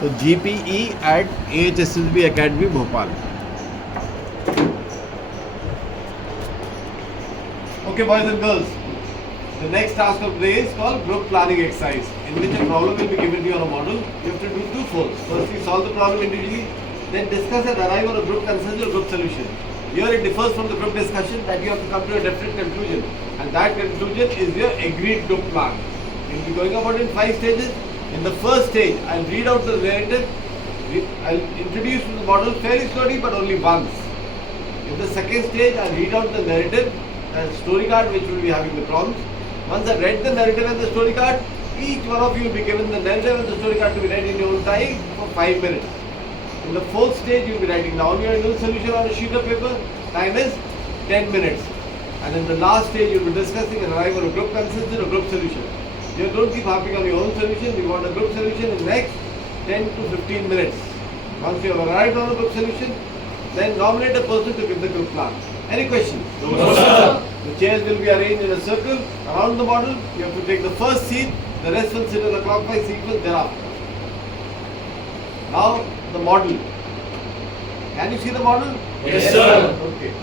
So GPE at SSB Academy, Bhopal. Okay, boys and girls. The next task of the day is called group planning exercise, in which a problem will be given to you on a model. You have to do two folds. Firstly, solve the problem individually, then discuss and arrive on a group consensus or group solution. Here it differs from the group discussion that you have to come to a definite conclusion, and that conclusion is your agreed group plan. We'll be going about in 5 stages. In the first stage, I'll read out the narrative. I'll introduce the model fairly slowly, but only once. In the second stage, I'll read out the narrative and story card, which will be having the prompts. Once I've read the narrative and the story card, each one of you will be given the narrative and the story card to be read in your own time for 5 minutes. In the fourth stage, you will be writing down your individual solution on a sheet of paper. Time is 10 minutes. And in the last stage, you will be discussing and arrive on a group consensus or group solution. You don't keep harping on your own solution. You want a group solution in the next 10 to 15 minutes. Once you have arrived on a group solution, then nominate a person to give the group plan. Any questions? No, sir. The chairs will be arranged in a circle around the model. You have to take the first seat. The rest will sit in a clockwise sequence thereafter. Now the model. Can you see the model? Yes, sir. Okay.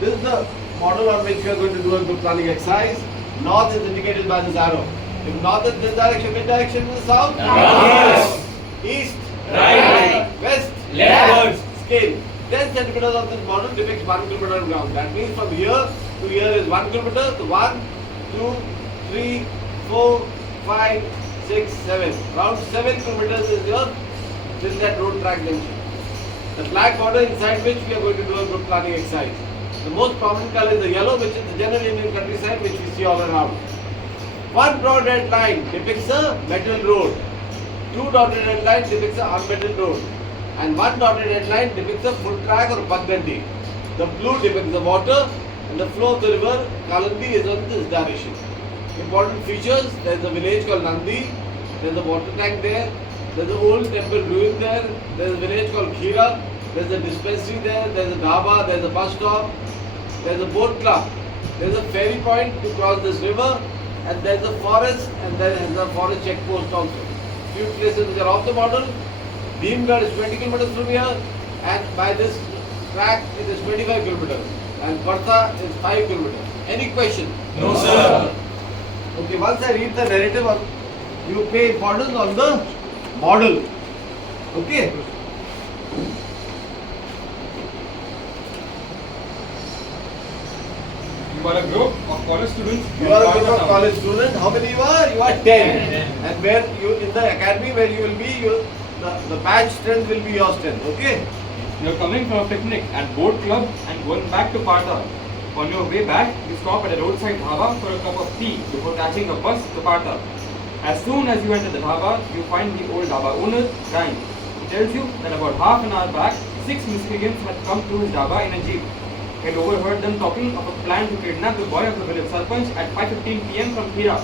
This is the model on which we are going to do a group planning exercise. North is indicated by this arrow. If north is this direction, which direction is the south? Yes. East. Right. West. Leftwards. Scale. 10 centimeters of this model depicts 1 kilometer of ground. That means from here to here is 1 kilometer. So 1, 2, 3, 4, 5, 6, 7. Around 7 kilometers is that road track junction. The black border inside which we are going to do a group planning exercise. The most prominent color is the yellow, which is the general Indian countryside, which we see all around. One broad red line depicts a metal road. Two dotted red lines depicts a unmetal road. And one dotted red line depicts a foot track or Pagdandi. The blue depicts the water, and the flow of the river Kalandi is on this direction. Important features: there is a village called Nandi, there is a water tank there, there is an old temple ruin there, there is a village called Khira, there is a dispensary there, there is a dhaba, there is a bus stop, there is a boat club, there is a ferry point to cross this river, and there is a forest, and there is a forest check post also. Few places which are off the model. Bhimgarh is 20 kilometers from here, and by this track it is 25 kilometers, and Partha is 5 kilometers. Any question? No, sir. Okay, once I read the narrative, you pay importance on the model. Okay? You are a group of college students. You are a group of college students. How many you are? You are 10. And where you in the academy where you will be, the batch strength will be your strength. Okay? You are coming from a picnic at boat club and going back to Partha. On your way back, you stop at a roadside dhaba for a cup of tea before catching a bus to Partha. As soon as you enter the dhaba, you find the old dhaba owner crying. He tells you that about half an hour back, 6 miscreants had come to his dhaba in a jeep. He had overheard them talking of a plan to kidnap the boy of the village sarpanch at 5:15 p.m. from Khira.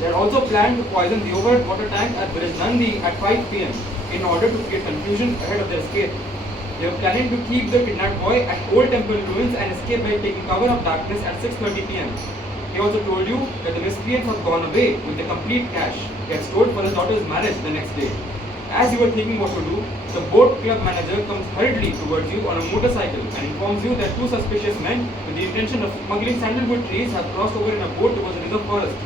They had also planned to poison the overhead water tank at village Nandi at 5 p.m. in order to create confusion ahead of their escape. They were planning to keep the kidnapped boy at old temple ruins and escape by taking cover of darkness at 6:30 p.m. He also told you that the miscreants have gone away with the complete cash he had stored for his daughter's marriage the next day. As you were thinking what to do, the boat club manager comes hurriedly towards you on a motorcycle and informs you that 2 suspicious men with the intention of smuggling sandalwood trees have crossed over in a boat towards the reserve forest.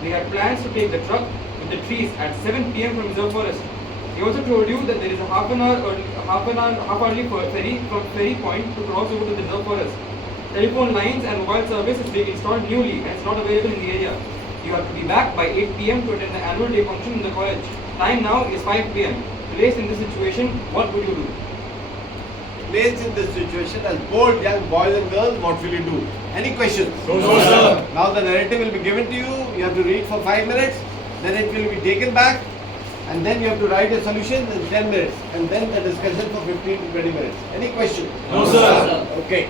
They had plans to take the truck with the trees at 7 p.m. from reserve forest. He also told you that there is a half hourly ferry from ferry point to cross over to the reserve forest. Telephone lines and mobile service is being installed newly and it's not available in the area. You have to be back by 8 p.m. to attend the annual day function in the college. Time now is 5 p.m. Placed in this situation, what would you do? Placed in this situation as bold young boys and girls, what will you do? Any questions? No, sir. Now the narrative will be given to you. You have to read for 5 minutes. Then it will be taken back. And then you have to write a solution in 10 minutes. And then the discussion for 15 to 20 minutes. Any questions? No, sir. Okay.